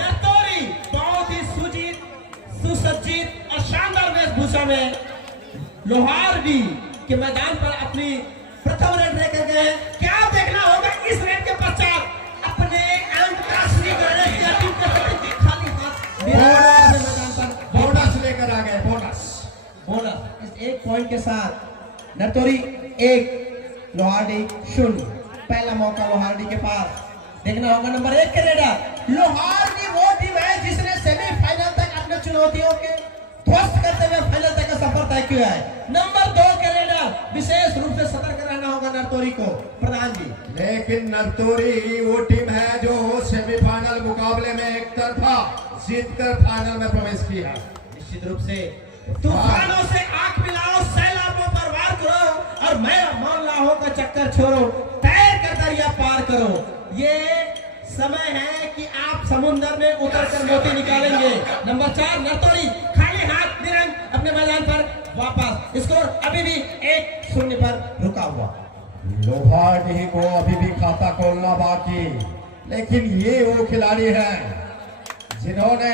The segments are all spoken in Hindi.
नरतोरी बहुत ही सुसज्जित और शानदार वेशभूषा में लोहारडी के मैदान पर अपनी प्रथम रेड लेकर गए हैं। क्या देखना होगा इस रेड के पश्चात अपने अंतरराष्ट्रीय टीम के खाली हाथ मैदान पर बोनस लेकर आ गए। बोनस इस एक पॉइंट के साथ नरतोरी 1 लोहारडी 0। पहला मौका लोहारडी के पास। देखना होगा नंबर 1 के रेडर। लोहारडी वो टीम है जिसने सेमीफाइनल तक अपने चुनौतियों के ध्वस्त करते हुए फाइनल तक का सफर तय किया है। नंबर 2 के रेडर विशेष रूप से सतर्क रहना होगा नरतोरी को प्रधान जी। लेकिन नरतोरी वो टीम है जो सेमीफाइनल मुकाबले में एक तरफा जीतकर फाइनल में प्रवेश की है। निश्चित रूप से तूफानों से आंख मिलाओ, सैलाबों पर वार करो और मैं मौलाओं का चक्कर छोड़ो, तैर कर दरिया पार करो। ये समय है कि आप समुद्र में उतरकर मोती निकालेंगे। नंबर 4 नरतोरी खाली हाथ निरंग अपने मैदान पर वापस। स्कोर अभी भी 1-0 पर रुका हुआ। लोहारडी को अभी भी खाता खोलना बाकी, लेकिन ये वो खिलाड़ी हैं जिन्होंने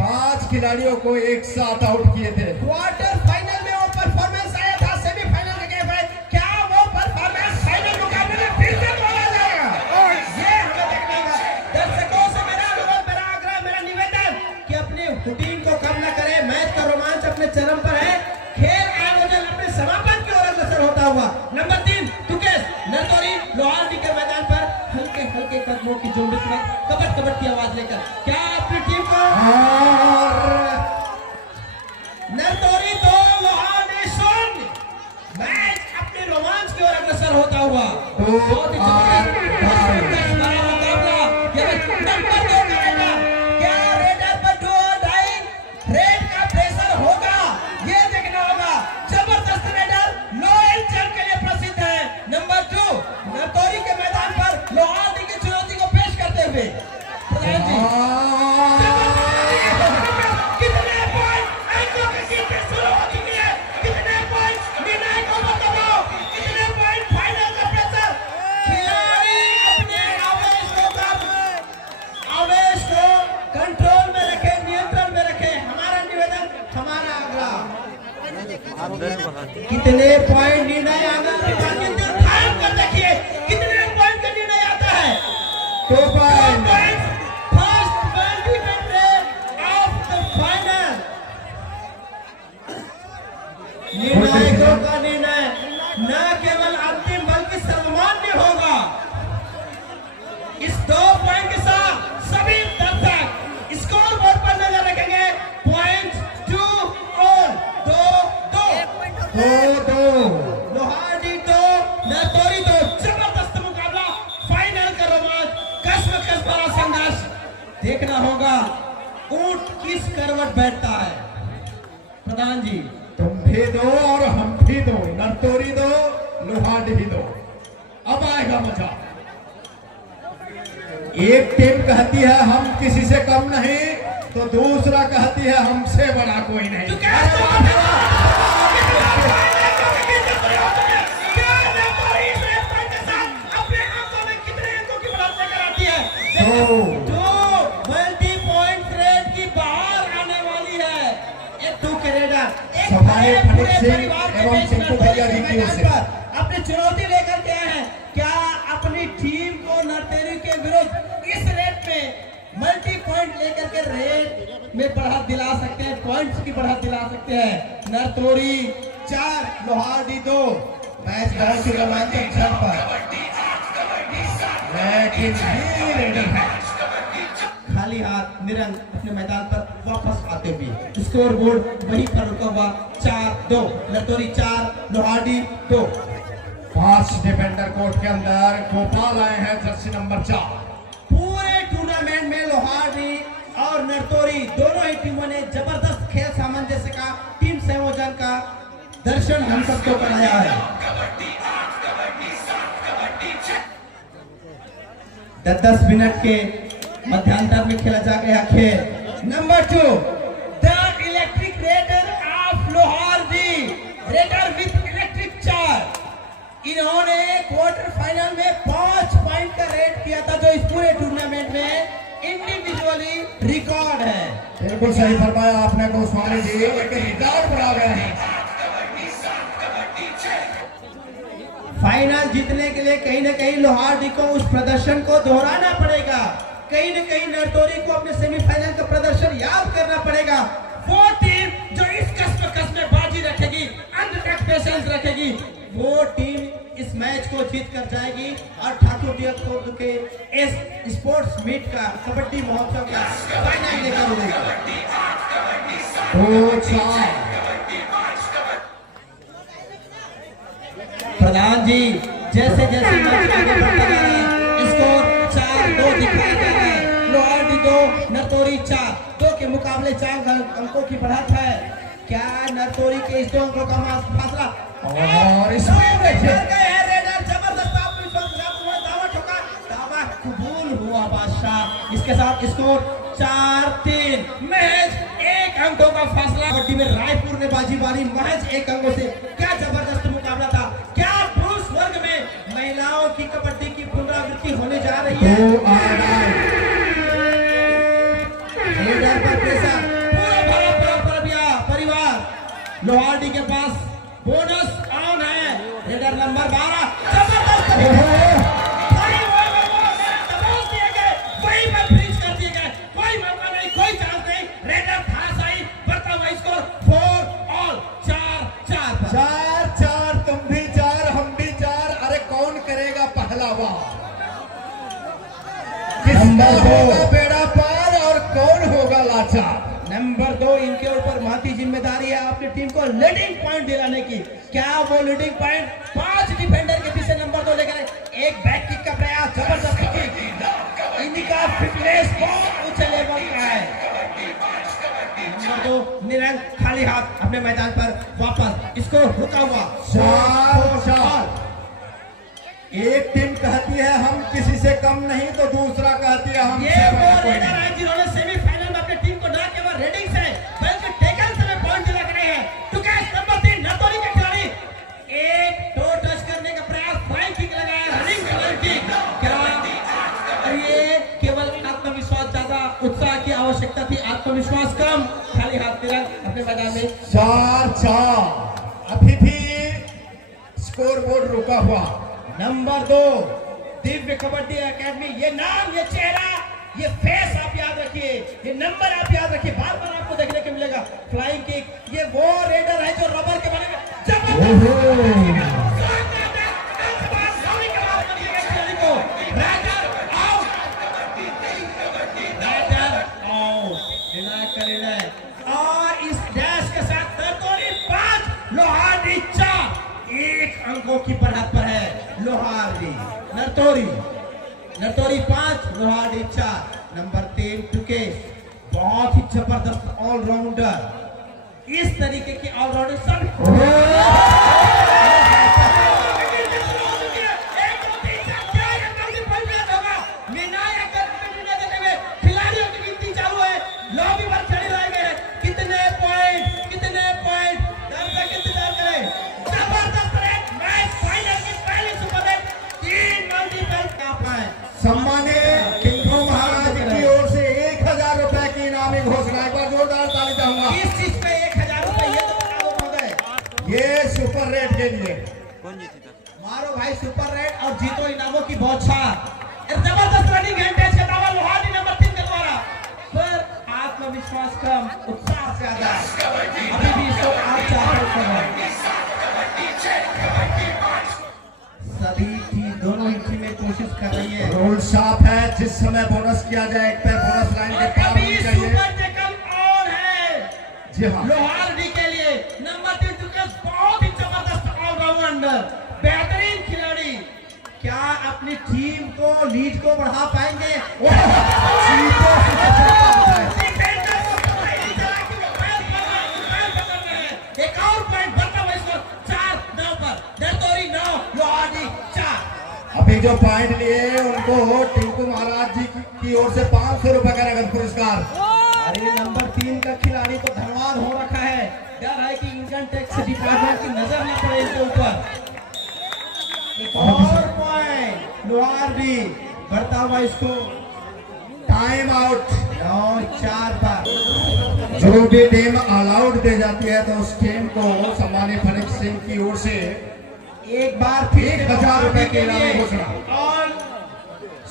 5 खिलाड़ियों को एक साथ आउट किए थे। क्वार्टर फाइनल में वो परफॉर्मेंस आया था, सेमीफाइनल के बाद क्या वो परफॉर्मेंस फाइनल मुकाबले में फिर से बोला जाएगा? ये हमें देखना होगा। दर्शकों से मेरा अनुरोध, मेरा आग्रह, मेरा निवेदन कि अपनी टीम को कम न करें। मैच का रोमांच अपने चरम पर है। खेल आयोजन अपने समापन की ओर अग्रसर होता हुआ। नंबर 3 तुकेश नरतोरी लोहारडी के मैदान पर हल्के हल्के कदमों की जुम्बिश में कबट कबट की आवाज लेकर क्या अपनी टीम को नरतोरी 2 लोहारडी 0। मैच अपने रोमांच की ओर अग्रसर होता हुआ। बहुत ही मुकाबला। नंबर 2 का रेडर, क्या रेडर पर 2 डाइंग रेड का प्रेशर होगा? ये देखना होगा। जबरदस्त रेडर लोयल जंग के लिए प्रसिद्ध है। नंबर 2 नरतोरी के मैदान पर लोहारडी की चुनौती को पेश करते हुए प्रधान जी कितने पॉइंट अंकों की जीत शुरू हो चुकी है। कितने पॉइंट निर्णायक को बताओ। कितने पॉइंट फाइनल का प्रेशर। खिलाड़ी अपने आवेश को कंट्रोल में रखे, नियंत्रण में रखे। हमारा निवेदन, हमारा आग्रह। कितने पॉइंट निर्णय आना निर्धारण कर देखिए। कितने पॉइंट का निर्णय आता है? 2 point. First ultimate raid of the final. निर्णायकों का निर्णय न केवल अंतिम बल्कि सर्वमान्य होगा। इस 2 पॉइंट के साथ सभी दर्शक स्कोर बोर्ड पर नजर रखेंगे। पॉइंट 2 और 2 लोहारडी 2 नरतोरी 2। जबरदस्त मुकाबला, फाइनल का रोमांच, कस भरा संघर्ष। देखना होगा ऊंट किस करवट बैठता है। प्रधान जी तुम भी 2 और हम भी 2, नरतोरी 2 लोहारडी भी 2। अब आएगा मजा। एक टीम कहती है हम किसी से कम नहीं, तो दूसरा कहती है हमसे बड़ा कोई नहीं। मल्टी पॉइंट रेड की बाहर आने वाली है। अपनी चुनौती लेकर के आए हैं। क्या अपनी टीम को नरतोरी के विरुद्ध इस रेड में मल्टी पॉइंट लेकर के रेड में बढ़त दिला सकते हैं, पॉइंट्स की बढ़त दिला सकते हैं? नरतोरी 4 लोहारडी 2। मैच बहुत ही रोमांचक क्षण पर, लेकिन खाली हाथ निरंग अपने मैदान पर वापस आते हुए। स्कोर बोर्ड वहीं पर रुका हुआ 4-2। नरतोरी 4 लोहारडी 2। 5 डिफेंडर कोर्ट के अंदर गोपाल आए हैं, जर्सी नंबर 4। पूरे टूर्नामेंट में लोहारडी और नरतोरी दोनों ही टीमों ने जबरदस्त खेल सामंजस्य का, टीम संयोजन का दर्शन हम सबको कराया है। 10 मिनट के मध्यांतर में खेला जा गया खेल। Number 2 the electric raider of Loharadi, raider with electric charge. इन्होंने फाइनल में 5 पॉइंट का रेट किया था, जो इस पूरे टूर्नामेंट में इंडिविजुअली रिकॉर्ड है। बिल्कुल सही फरमाया आपने गोस्वामी जी, एक रिकॉर्ड बना गए हैं। फाइनल जीतने के लिए कहीं ना कहीं लोहारडी को उस प्रदर्शन को दोहराना पड़ेगा, कहीं ना कहीं नरतोरी को अपने सेमीफाइनल का प्रदर्शन याद करना पड़ेगा। वो टीम जो इस कस में बाजी रखेगी, अंत तक पेशेंस रखेगी, वो टीम इस मैच को जीत कर जाएगी और ठाकुर दियाकोट के इस स्पोर्ट्स मीट का, कबड्डी महोत्सव का फाइनल लेकर उड़ेगी। प्रधान जी, जैसे जैसे मैच आगे बढ़ता जा रहा है, स्कोर 4-2 दिखाया जा रहा है। लोहारडी 2 नरतोरी 4, 2 के मुकाबले 4 अंकों की बढ़त है। क्या नरतोरी के इस 2 अंकों का फासला और इसमें देखिए रेडर जबरदस्त दावा ठोका, दावा कबूल हुआ बादशाह। इसके साथ स्कोर 4-3, महज 1 अंकों का फासला। कबड्डी में रायपुर ने बाजी मारी महज 1 अंकों से। क्या जबरदस्त मुकाबला था, क्या पुरुष वर्ग में महिलाओं की कबड्डी की पुनरावृत्ति होने जा रही है। रेडर पर प्रेशर, पूरा परिवार लोहारडी के पास बोनस ऑन है। रेडर नंबर 12 जबरदस्त वही पर फ्रीज कर दिए गए, कोई मौका नहीं, कोई चांस नहीं। रेडर था सही, बढ़ता हुआ स्कोर 4-all 4-4 पर। 4-4, तुम भी 4 हम भी 4। अरे कौन करेगा पहला वार, किसका होगा बेड़ा पार और कौन होगा लाचार। नंबर 2, इनके ऊपर महती जिम्मेदारी है अपनी टीम को लीडिंग पॉइंट दिलाने की। क्या वो लीडिंग पॉइंट 5 डिफेंडर के पीछे नंबर 2 लेकर एक बैक किक का प्रयास, जबरदस्त किक। इनका फिटनेस बहुत ऊंचे लेवल का है। नंबर 2 निरंग खाली हाथ अपने मैदान पर वापस, इसको रुका हुआ 4-4। एक टीम कहती है हम किसी से कम नहीं, तो दूसरा कहती है हम ये वो रेडर है जिन्होंने सेमीफाइनल में अपनी टीम को न केवल रेडिंग से बल्कि टैकल से पॉइंट दिला रहे हैं। क्योंकि नंबर 3 नरतोरी के खिलाड़ी एक टो टच करने का प्रयास, फ्लाइंग किक लगाया, रनिंग किक। क्या ये केवल आत्मविश्वास ज्यादा, उत्साह की आवश्यकता थी, आत्मविश्वास कम। खाली हाथ निरंग अपने मैदान में 4-4। अभी भी स्कोर बोर्ड रुका हुआ। नंबर 2 दिव्य कबड्डी एकेडमी, ये नाम, ये चेहरा, ये फेस आप याद रखिए, ये नंबर आप याद रखिए, बार बार आपको देखने को मिलेगा। फ्लाइंग किक, ये वो रेडर है जो रबर के बने और इस डैश के साथ नरतोरी 5 लोहारडी 4, 1 अंकों की बढ़त पर है। लोहारडी नरतोरी 5 लोहारडी 4। नंबर 3 टुके, बहुत ही जबरदस्त ऑलराउंडर, इस तरीके की ऑलराउंडर खिलाड़ियों की गिनती चालू है, लॉबी पर खड़े रह गए। कितने पॉइंट, दर्शक इंतजार करें। जबरदस्त रेट, मैच फाइनल की पहली सुपर रेट 3 मल्टीपल का पॉइंट। सम्मानित किंगो महाराज की ओर से 1000 रुपए की इनामी घोषणा। एक बार जोरदार ताली चाहूंगा। किस चीज पे 1000 रुपए, ये तो बता दो महोदय। ये सुपर रेट के लिए मारो भाई सुपर रेट और जीतो इनामों की बौछार। जबरदस्त रनिंग हैंडटेच का दावा लोहारडी नंबर 3 के द्वारा, पर आत्मविश्वास कम, उत्साह ज्यादा। अभी भी इसको आप चाहते हैं। सभी टीम, दोनों ही टीमें कोशिश कर रही है। रोल साफ है, जिस समय बोनस किया जाए एक पे बोनस लाइन के पार अभी होनी चाहिए। सुपर टैकल ऑन है जी हाँ, लोहारडी के लिए। नंबर 3 टुकस बहुत ही जबरदस्त ऑलराउंडर, बेहतरीन खिलाड़ी। क्या अपनी टीम को, लीड को बढ़ा पाएंगे? एक और पॉइंट बढ़ता हुआ स्कोर 4-9 पर। नरतोरी 9 लोहारडी 4। अभी जो पॉइंट लिए उनको टिंकू महाराज जी की ओर से 500 रुपए का नगद पुरस्कार। अरे नंबर 3 का खिलाड़ी तो धनवान हो रखा है, डर है कि इनकम टैक्स डिपार्टमेंट की नजर न पड़े इसके ऊपर। एक और पॉइंट लोहारडी बढ़ता हुआ स्कोर टाइम आउट। 9-4 पर। जो भी टीम ऑल आउट दे जाती है तो उस टीम को सम्मानित फरीक सिंह की ओर से एक बार फिर 1000 रुपए के इनामी घोषणा। ऑन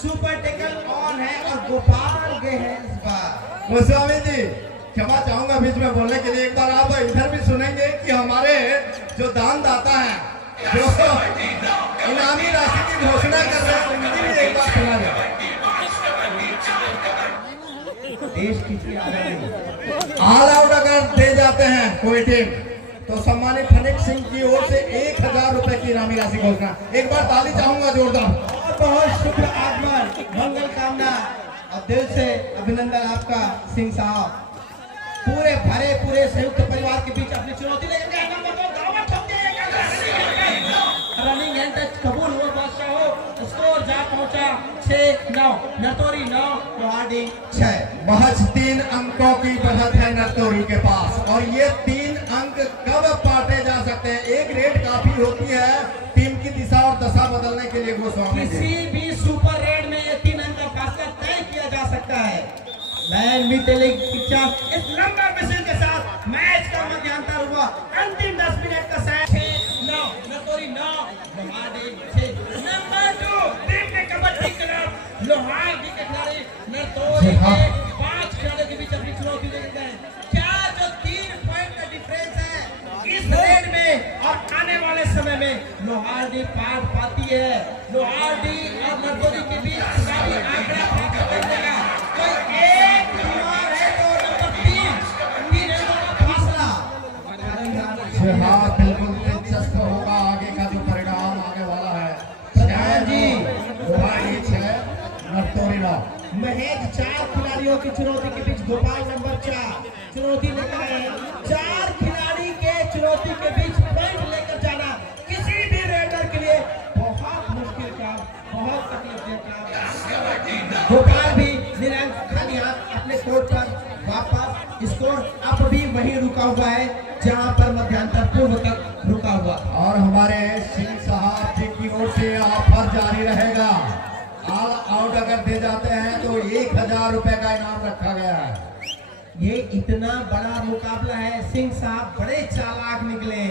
सुपर टेकल ऑन है और गोपाल गए हैं इस बार। गोस्वामी जी क्षमा चाहूंगा बीच में बोलने के लिए, एक बार आप इधर भी सुनेंगे कि हमारे जो दानदाता है जो इनामी राशि की घोषणा कर रहे हैं उनकी भी एक बार सुना जाए। देश की ऑल आउट अगर दे जाते हैं कोई टीम तो सम्मानित फनीक सिंह की ओर से 1000 रुपए की इनामी राशि घोषणा। एक बार ताली चाहूंगा जोरदार। और बहुत शुभ आगमन, मंगल कामना और दिल से अभिनंदन आपका सिंह साहब। पूरे भरे पूरे संयुक्त परिवार के बीच अपनी चुनौती लेकर गए। नंबर 2 दावत ठोक दिया, रनिंग एंड टच कबूल हुआ बादशाह हो। स्कोर जा पहुंचा 6-9, नरतोरी 9, लोहारडी 6। महज 3 अंकों की बढ़त है नरतोरी के पास और ये 3 अंक कब पाटे जा सकते हैं? एक रेड काफी होती है टीम की दिशा और दशा बदलने के लिए। गोस्वामी जी किसी भी सुपर रेड में ये 3 अंक का फासला तय किया जा सकता है। मैन मीटेलिंग पिक्चर इस नंबर मिशन के साथ मैच का मध्यांतर हुआ। अंतिम 10 मिनट का सेट 6-9, नरतोरी 9, लोहारडी 6। नंबर 2 टीम के कबड्डी क्लब लोहारडी के खिलाड़ी नरतोरी के 5 खिलाड़ियों के बीच अपनी चुनौती लेकर गए। क्या जो 3 पॉइंट का डिफरेंस है इस रेड में और आने वाले समय में लोहारडी पार पाती है। लोहारडी और नरतोरी के बीच सारी आंकड़ा बदलेगा। कोई एक दीवार है तो नंबर 3 का फासला। हाँ बिल्कुल दिलचस्प होगा आगे का जो परिणाम आने वाला है। प्रधान जी लोहारडी 6 नरतोरी 9। महज 4 खिलाड़ियों की चुनौती के बीच गोपाल नंबर 4 चुनौती लेकर आए। 4 खिलाड़ी के चुनौती के बीच पॉइंट लेकर जाना किसी भी रेडर के लिए बहुत मुश्किल काम, बहुत तकलीफ काम। गोपाल भी निरंक खाली हाथ अपने कोर्ट पर वापस। स्कोर अब भी वहीं रुका हुआ है जहां पर मध्यांतर पूर्व तक रुका हुआ। और हमारे सिंह साहब जी की ओर से ऑफर जारी रहेगा। ऑल आउट अगर दे जाते हैं तो 1000 रुपए का इनाम रखा गया है। ये इतना बड़ा मुकाबला है। सिंह साहब बड़े चालाक निकले।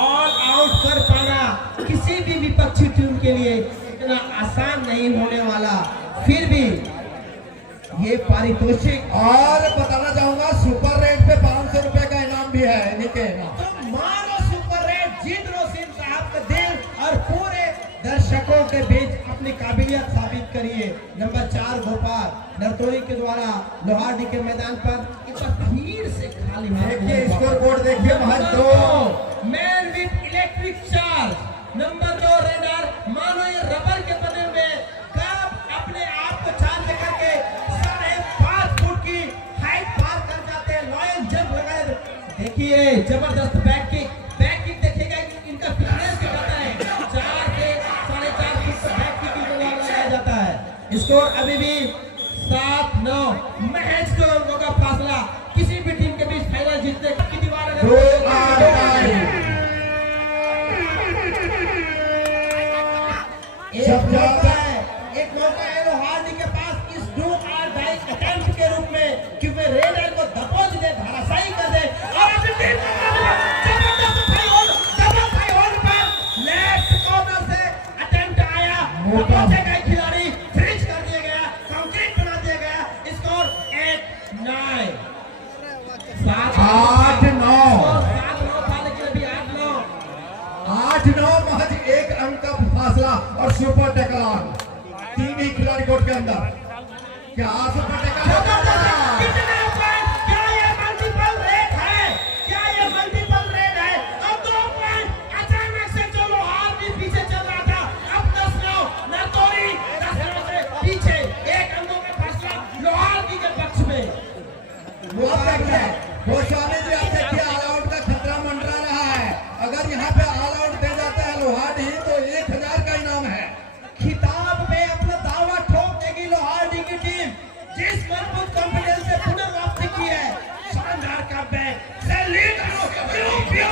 ऑल आउट कर पाना किसी भी विपक्षी टीम के लिए इतना आसान नहीं होने वाला। फिर भी ये पारितोषिक और बताना चाहूंगा सुपर रेट पे 500 रुपए का इनाम भी है इन्हीं के इनाम। तो मारो सुपर रेट, जीत लो सिंह साहब का दिल और पूरे दर्शकों के बीच अपनी काबिलियत साबित करिए। नंबर 4 गोपाल नरतोरी के द्वारा लोहारडी के मैदान पर एक बार फिर से खाली देखिए स्कोर बोर्ड देखिए महज 2। Man with electric charge number 2 raider. मानो ये रबर के बने हुए कब अपने आप को चार्ज करके 5.5 फुट की हाइट पार कर जाते हैं। लॉयल जंप लगाए। देखिए जबरदस्त बैक किक देखिएगा इनका फिटनेस कितना है। 4 से 4.5 फुट पर बैक किक को लगाया जाता है। स्कोर अभी भी 7-9, महज 2 अंकों का फासला। किसी भी टीम के बीच फाइनल जीतने की दीवार अगर एक मौका है लोहारडी के पास इस डू और डाई अटेम्प्ट के रूप में कि वे रेडर को दबोच दे, धराशायी कर दे। और अभी टीम जबरदस्त thigh hold, double thigh hold पर लेफ्ट कॉर्नर से अटेम्प्ट आया। दबोचे गए खिलाड़ी फ्रीज कर दिया गया, कंक्रीट बना दिया गया। स्कोर 8-9, 8-9 8-9 महज 1 अंक का फासला और सुपर टेकल 3 ही खिलाड़ी कोर्ट के अंदर। क्या सुपर टेकल कितने पॉइंट? क्या ये मल्टीपल रेड है? क्या ये मल्टीपल रेड है? अब 2 पॉइंट अचानक से जो लोहारडी पीछे चल रहा था अब 10-9 नरतोरी 10 से पीछे। 1 अंकों का फासला लोहारडी के पक्ष में। गोस्वामी जी आप देखिए ऑल आउट का खतरा मंडरा रहा है। अगर यहाँ पे ऑल आउट दे जाते हैं लोहारडी तो 1000 का इनाम है। खिताब में अपना दावा ठोक देगी लोहारडी की टीम जिस मजबूत कॉन्फिडेंस से पुनर्वापसी की है। शानदार कमबैक, सैल्यूट लोहारडी।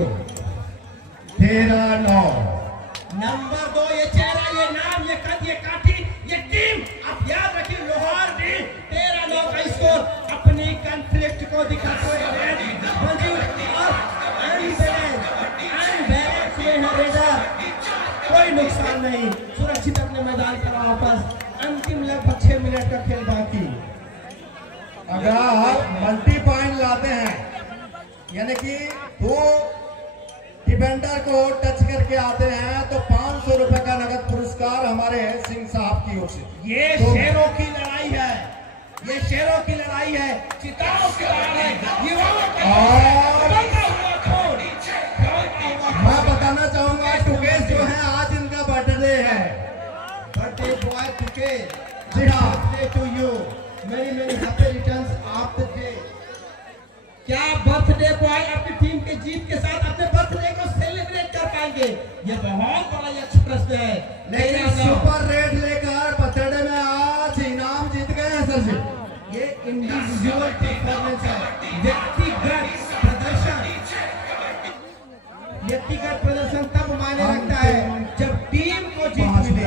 को। 13-9। नंबर 2 ये चेहरा, ये नाम, ये कद, ये काठी, ये टीम, आप याद रखिए लोहार टीम 13-9 का स्कोर अपनी कॉन्फ्लिक्ट को दिखाते हुए कोई नुकसान नहीं, सुरक्षित अपने मैदान पर वापस। अंतिम लगभग 6 मिनट का खेल बाकी। अगर आप मल्टी पॉइंट लाते हैं यानी कि 2 डिफेंडर को टच करके आते हैं तो 500 रुपए का नगद पुरस्कार हमारे सिंह साहब की ओर से। ये शेरों की लड़ाई है, ये शेरों की लड़ाई है, चिताओं की लड़ाई है, युवाओं मैं बताना चाहूंगा टुकेश जो है आज इनका बर्थडे है। बर्थडे बॉय टुकेश, जी हाँ, birthday to you, many many happy returns of the day. क्या बर्थडे बॉय अपनी टीम के जीत के साथ अपने बर्थडे को सेलिब्रेट कर पाएंगे? ये बहुत बड़ा यक्ष प्रश्न है। लेकिन सुपर रेट लेकर बर्थडे में आज इनाम जीत गए हैं सर जी। ये इंडिविजुअल परफॉर्मेंस है, व्यक्तिगत प्रदर्शन। व्यक्तिगत प्रदर्शन तब मायने रखता है जब टीम को जीत मिले।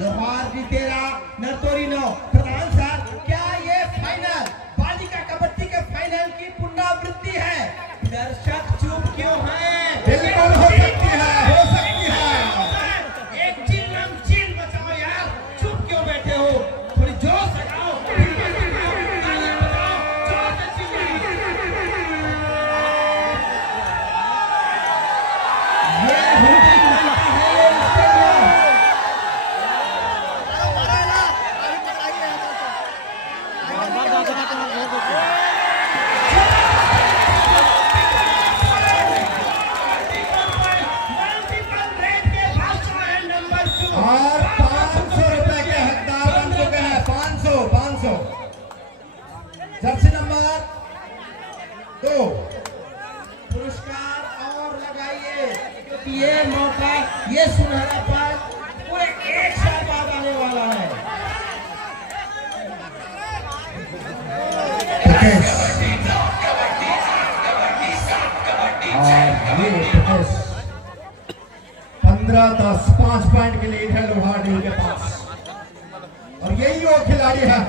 लोहार जी 13, नरतोरी 9। प्रधान साहब, क्या ये फाइनल बालिका कबड्डी के फाइनल की पुनरावृत्ति है? दर्शक चुप क्यों हैं? बिल्कुल हो सकती है, हो सकती है। एक चिल बचाओ यार, चुप क्यों बैठे हो? थोड़ी जोश लगाओ, तालियां बजाओ, जोर से चिल्लाओ। ये हुडी बनता है ये स्टेडियम। और 500 रुपए के हकदार बन चुके हैं। 500 जर्सी नंबर 2 पुरस्कार और लगाइए, क्योंकि ये मौका, ये सुनहरा पल पूरे 1 साल बाद आने वाला है। और ये 15-10 5 पॉइंट की लीड है लोहार डील के पास। और यही वो खिलाड़ी है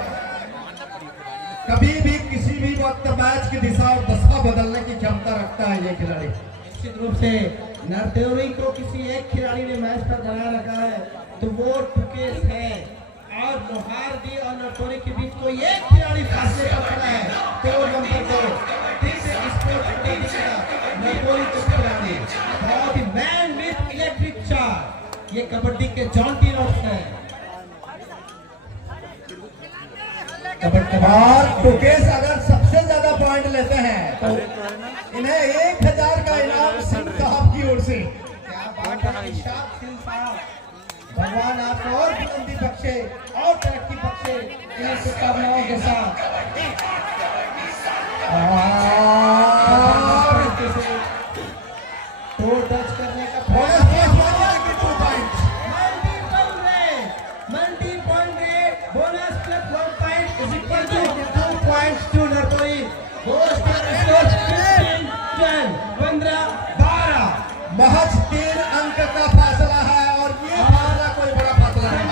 कभी भी किसी भी वक्त मैच की दिशा और दशा बदलने की क्षमता रखता है ये खिलाड़ी। निश्चित रूप से नरदेवरी को किसी एक खिलाड़ी ने मैच पर बना रखा है तो वो टुकेश है, और लोहार डी और नरदेवरी के बीच कोई एक खिलाड़ी फासले पर खड़ा है तो नंबर 2 नरदेवरी के खिलाड़ी बहुत ही मैन विथ इलेक्ट्रिक चार्ज। ये कबड्डी के जॉन्टी नोट्स हैं। और टुकेश अगर सबसे ज्यादा पॉइंट लेते हैं तो इन्हें 1000 का इनाम सिंह साहब की ओर से। क्या बात है निशात सिंह साहब, भगवान आपको और बुलंदी बख्शे और तरक्की बख्शे इन शुभकामनाओं के साथ। तो टच करने का multi point rate, bonus plus 1 point is equal to 2 points to नरतोई। गोस पर स्कोर 15-12। महज 3 अंक का फासला है और ये फासला कोई बड़ा फासला नहीं।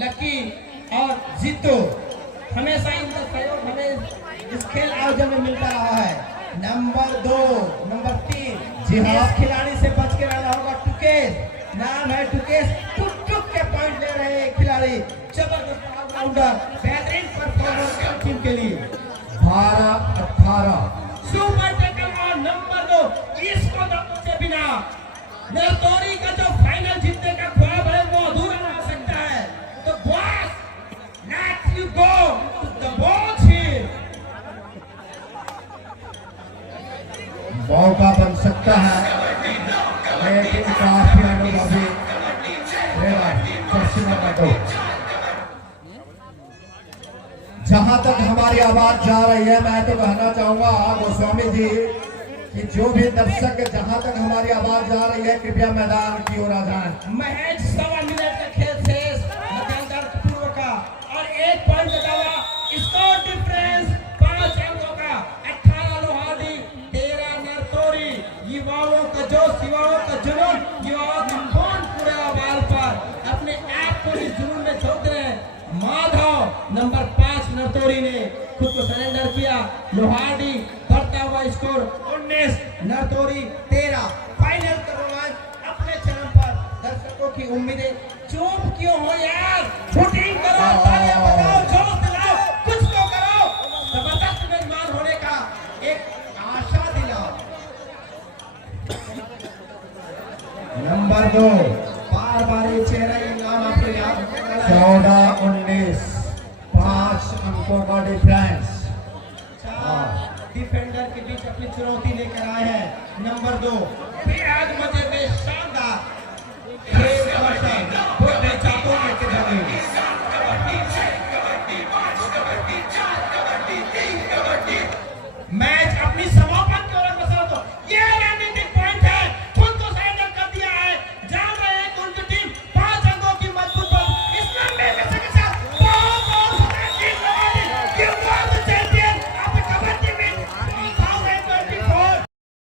लकी और जीतो हमेशा इनका सहयोग हमें इस खेल आयोजन में मिलता रहा है। नंबर 2, नंबर 3 जी हाँ, इस खिलाड़ी से बच के रहना होगा टुकेश। नाम है टुकेश, टुक के पॉइंट ले रहे हैं खिलाड़ी। जबरदस्त ऑलराउंडर, बेहतरीन परफॉर्मेंस टीम के लिए। 12-18 सुपर टैकल और नंबर 2 इसको दबोचे से बिना नरतोरी का जो फाइनल जीतने का ख्वाब है वो अधूरा रह सकता है। तो boss, let's you go to the boss here. मौका बन सकता है लेकिन काफी अनुभवी जहां तक हमारी आवाज जा रही है, मैं तो कहना चाहूंगा गोस्वामी जी कि जो भी दर्शक जहां तक हमारी आवाज जा रही है कृपया मैदान की ओर आ जाएं। महज 1.25 मिनट का खेल शेष मध्यांतर पूर्व का और 1 पॉइंट बचावा। स्कोर डिफरेंस 5 अंकों का। 18 लोहाडी, 13 नरतोरी। युवाओं का जोश, युवाओं का जुनून, युवाओं का खून पूरे आवाज पर अपने आप को इस जुनून में झोंक रहे हैं। माधव नंबर 5 नरतोरी ने खुद को सरेंडर किया। लोहाडी बढ़ता हुआ स्कोर 19, नरतोरी 13। फाइनल का रोमांच अपने चरम पर। दर्शकों की उम्मीदें चुप क्यों हो यार? शूटिंग करो, तालियां बजाओ, जोश दिलाओ, कुछ तो करो। जबरदस्त मेजबान होने का एक आशा दिलाओ। नंबर 2 बार बार ये चेहरा, ये नाम आपको याद होगा। 14-19, 5 अंकों का डिफरेंस। डिफेंडर के बीच अपनी चुनौती लेकर आए हैं। नंबर 2 बेहद